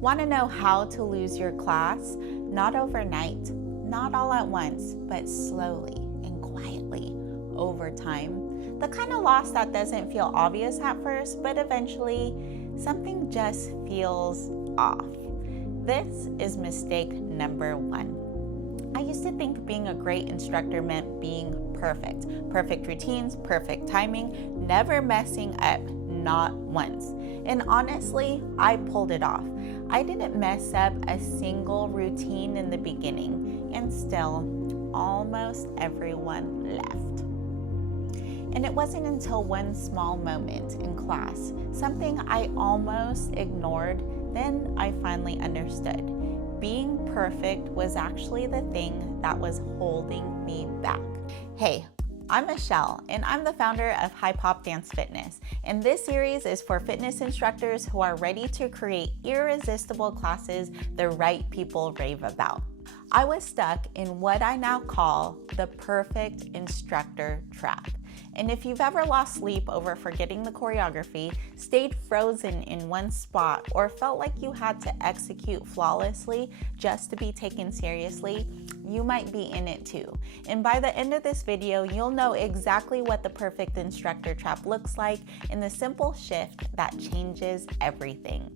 Want to know how to lose your class? Not overnight, not all at once, but slowly and quietly over time. The kind of loss that doesn't feel obvious at first, but eventually something just feels off. This is mistake number 1. I used to think being a great instructor meant being perfect. Perfect routines, perfect timing, never messing up, not once. And honestly, I pulled it off. I didn't mess up a single routine in the beginning, and still, almost everyone left. And it wasn't until one small moment in class, something I almost ignored, then I finally understood. Being perfect was actually the thing that was holding me back. Hey, I'm Michelle, and I'm the founder of HiiPOP Dance Fitness. And this series is for fitness instructors who are ready to create irresistible classes the right people rave about. I was stuck in what I now call the perfect instructor trap. And if you've ever lost sleep over forgetting the choreography, stayed frozen in one spot, or felt like you had to execute flawlessly just to be taken seriously, you might be in it too. And by the end of this video, you'll know exactly what the perfect instructor trap looks like in the simple shift that changes everything.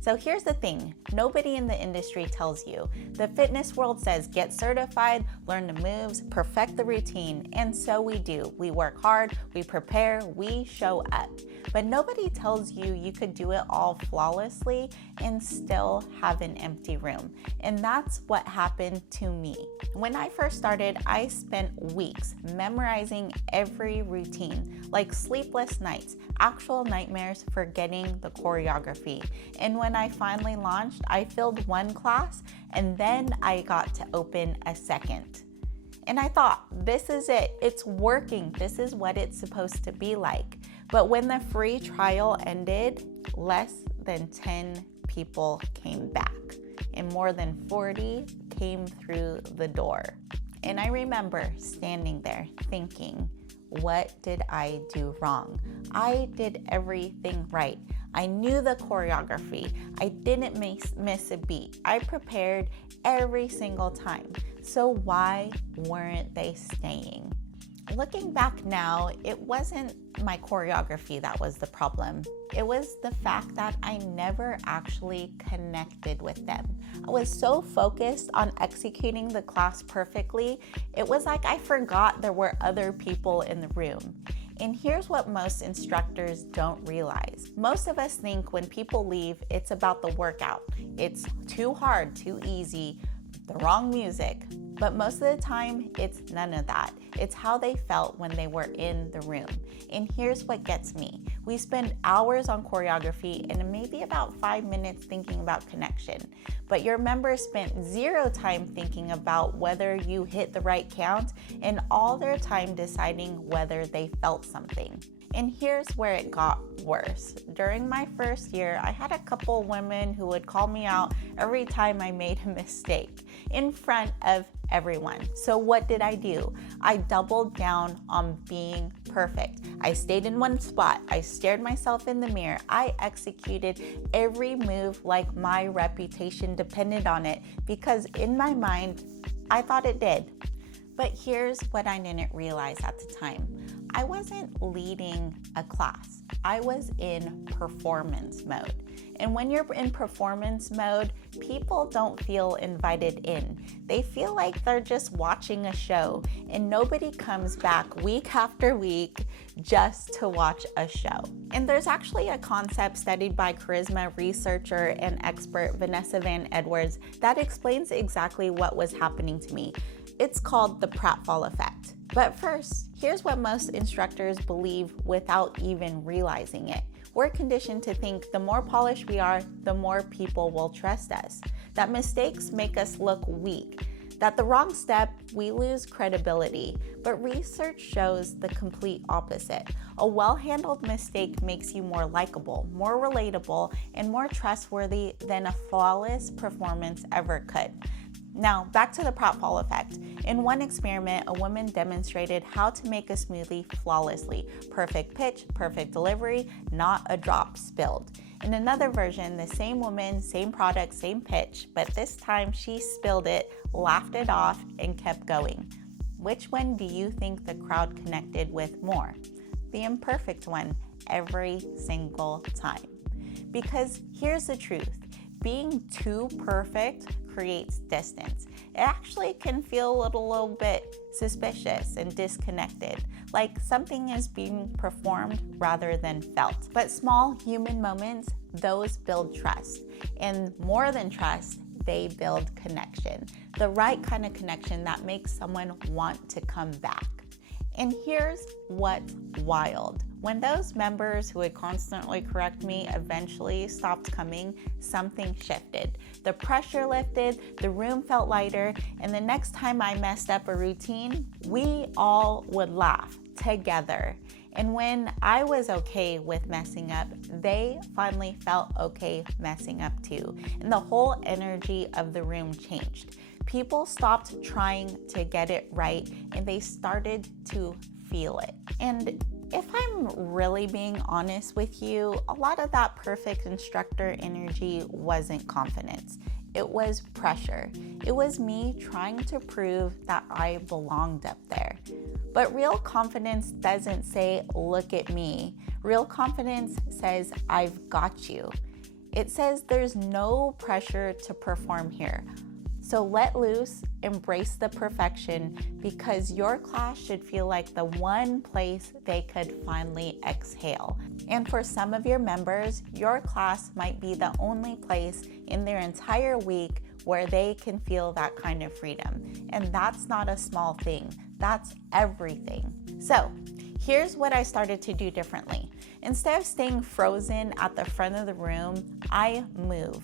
So here's the thing, nobody in the industry tells you. The fitness world says get certified, learn the moves, perfect the routine, and so we do. We work hard, we prepare, we show up. But nobody tells you you could do it all flawlessly and still have an empty room. And that's what happened to me. When I first started, I spent weeks memorizing every routine, like sleepless nights, actual nightmares forgetting the choreography. And when I finally launched, I filled one class and then I got to open a second. And I thought, this is it, it's working, this is what it's supposed to be like. But when the free trial ended, less than 10 people came back and more than 40 came through the door. And I remember standing there thinking, what did I do wrong? I did everything right. I knew the choreography. I didn't miss a beat. I prepared every single time. So why weren't they staying? Looking back now, it wasn't my choreography that was the problem. It was the fact that I never actually connected with them. I was so focused on executing the class perfectly, it was like I forgot there were other people in the room. And here's what most instructors don't realize. Most of us think when people leave, it's about the workout. It's too hard, too easy, the wrong music. But most of the time, it's none of that. It's how they felt when they were in the room. And here's what gets me. We spend hours on choreography and maybe about 5 minutes thinking about connection. But your members spent 0 time thinking about whether you hit the right count and all their time deciding whether they felt something. And here's where it got worse. During my first year, I had a couple women who would call me out every time I made a mistake in front of everyone. So what did I do? I doubled down on being perfect. I stayed in one spot. I stared myself in the mirror. I executed every move like my reputation depended on it because in my mind, I thought it did. But here's what I didn't realize at the time. I wasn't leading a class. I was in performance mode. And when you're in performance mode, people don't feel invited in. They feel like they're just watching a show and nobody comes back week after week just to watch a show. And there's actually a concept studied by charisma researcher and expert Vanessa Van Edwards that explains exactly what was happening to me. It's called the pratfall effect. But first, here's what most instructors believe without even realizing it. We're conditioned to think the more polished we are, the more people will trust us. That mistakes make us look weak. That the wrong step, we lose credibility. But research shows the complete opposite. A well-handled mistake makes you more likable, more relatable, and more trustworthy than a flawless performance ever could. Now, back to the pratfall effect. In one experiment, a woman demonstrated how to make a smoothie flawlessly. Perfect pitch, perfect delivery, not a drop spilled. In another version, the same woman, same product, same pitch, but this time she spilled it, laughed it off, and kept going. Which one do you think the crowd connected with more? The imperfect one, every single time. Because here's the truth. Being too perfect creates distance. It actually can feel a little bit suspicious and disconnected, like something is being performed rather than felt. But small human moments, those build trust. And more than trust, they build connection. The right kind of connection that makes someone want to come back. And here's what's wild. When those members who would constantly correct me eventually stopped coming, something shifted. The pressure lifted, the room felt lighter, and the next time I messed up a routine, we all would laugh together. And when I was okay with messing up, they finally felt okay messing up too. And the whole energy of the room changed. People stopped trying to get it right and they started to feel it. And if I'm really being honest with you, a lot of that perfect instructor energy wasn't confidence. It was pressure. It was me trying to prove that I belonged up there. But real confidence doesn't say, look at me. Real confidence says, I've got you. It says there's no pressure to perform here. So let loose, embrace the perfection, because your class should feel like the one place they could finally exhale. And for some of your members, your class might be the only place in their entire week where they can feel that kind of freedom. And that's not a small thing, that's everything. So here's what I started to do differently. Instead of staying frozen at the front of the room, I move.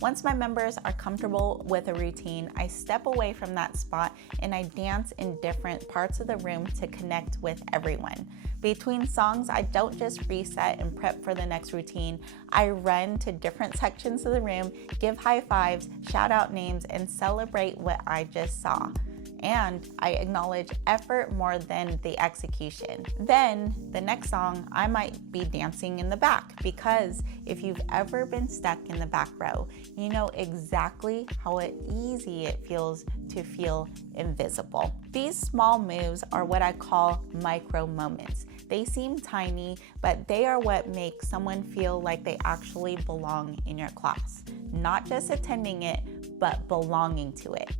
Once my members are comfortable with a routine, I step away from that spot and I dance in different parts of the room to connect with everyone. Between songs, I don't just reset and prep for the next routine. I run to different sections of the room, give high fives, shout out names, and celebrate what I just saw. And I acknowledge effort more than the execution. Then the next song, I might be dancing in the back, because if you've ever been stuck in the back row, you know exactly how easy it feels to feel invisible. These small moves are what I call micro moments. They seem tiny, but they are what make someone feel like they actually belong in your class. Not just attending it, but belonging to it.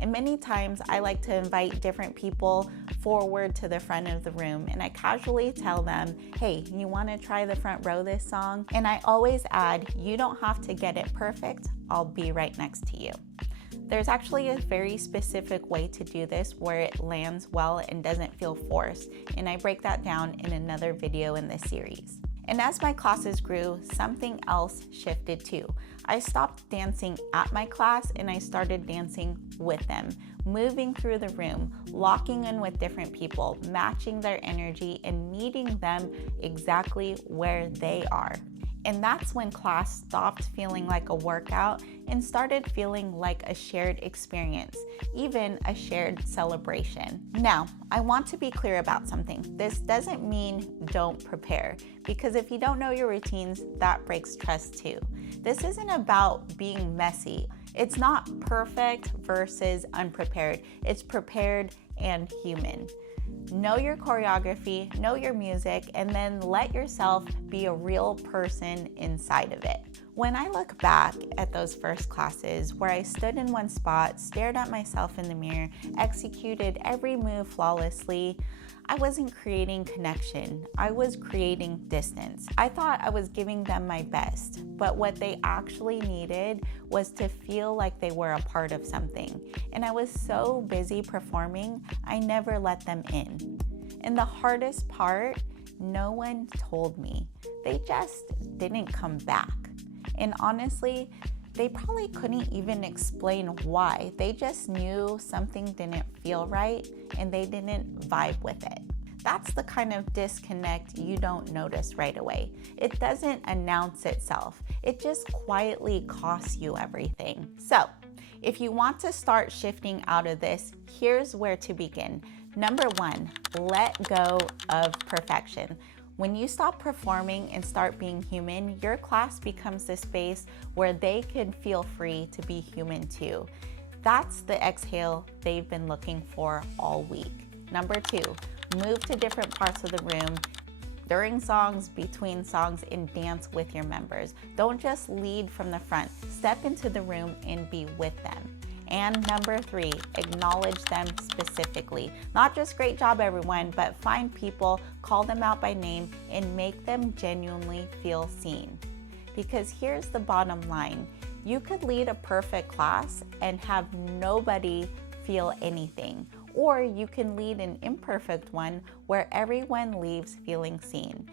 And many times I like to invite different people forward to the front of the room, and I casually tell them, hey, you want to try the front row this song? And I always add, you don't have to get it perfect, I'll be right next to you. There's actually a very specific way to do this where it lands well and doesn't feel forced, and I break that down in another video in this series. And as my classes grew, something else shifted too. I stopped dancing at my class and I started dancing with them, moving through the room, locking in with different people, matching their energy, and meeting them exactly where they are. And that's when class stopped feeling like a workout and started feeling like a shared experience, even a shared celebration. Now, I want to be clear about something. This doesn't mean don't prepare, because if you don't know your routines, that breaks trust too. This isn't about being messy. It's not perfect versus unprepared. It's prepared and human. Know your choreography, know your music, and then let yourself be a real person inside of it. When I look back at those first classes where I stood in one spot, stared at myself in the mirror, executed every move flawlessly, I wasn't creating connection, I was creating distance. I thought I was giving them my best, but what they actually needed was to feel like they were a part of something. And I was so busy performing, I never let them in. And the hardest part, no one told me. They just didn't come back. And honestly, they probably couldn't even explain why. They just knew something didn't feel right and they didn't vibe with it. That's the kind of disconnect you don't notice right away. It doesn't announce itself. It just quietly costs you everything. So, If you want to start shifting out of this, here's where to begin. Number one, let go of perfection. When you stop performing and start being human, your class becomes the space where they can feel free to be human too. That's the exhale they've been looking for all week. Number two, move to different parts of the room during songs, between songs, and dance with your members. Don't just lead from the front. Step into the room and be with them. And number three, acknowledge them specifically. Not just great job everyone, but find people, call them out by name, and make them genuinely feel seen. Because here's the bottom line. You could lead a perfect class and have nobody feel anything. Or you can lead an imperfect one where everyone leaves feeling seen.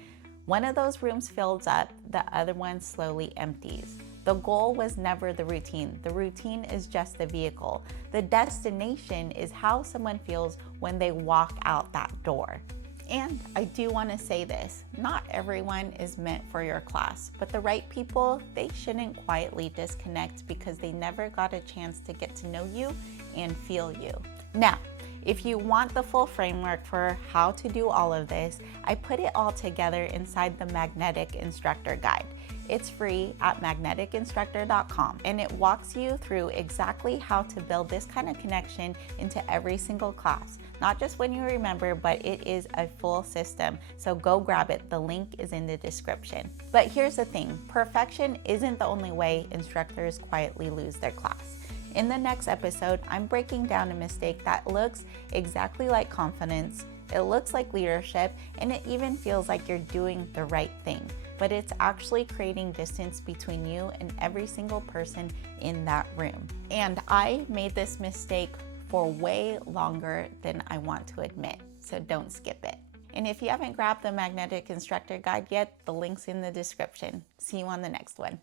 One of those rooms fills up, the other one slowly empties. The goal was never the routine. The routine is just the vehicle. The destination is how someone feels when they walk out that door. And I do want to say this, not everyone is meant for your class, but the right people, they shouldn't quietly disconnect because they never got a chance to get to know you and feel you. Now, if you want the full framework for how to do all of this, I put it all together inside the Magnetic Instructor Guide. It's free at magneticinstructor.com, and it walks you through exactly how to build this kind of connection into every single class. Not just when you remember, but it is a full system. So go grab it. The link is in the description. But here's the thing, perfection isn't the only way instructors quietly lose their class. In the next episode, I'm breaking down a mistake that looks exactly like confidence, it looks like leadership, and it even feels like you're doing the right thing. But it's actually creating distance between you and every single person in that room. And I made this mistake for way longer than I want to admit, so don't skip it. And if you haven't grabbed the Magnetic Instructor Guide yet, the link's in the description. See you on the next one.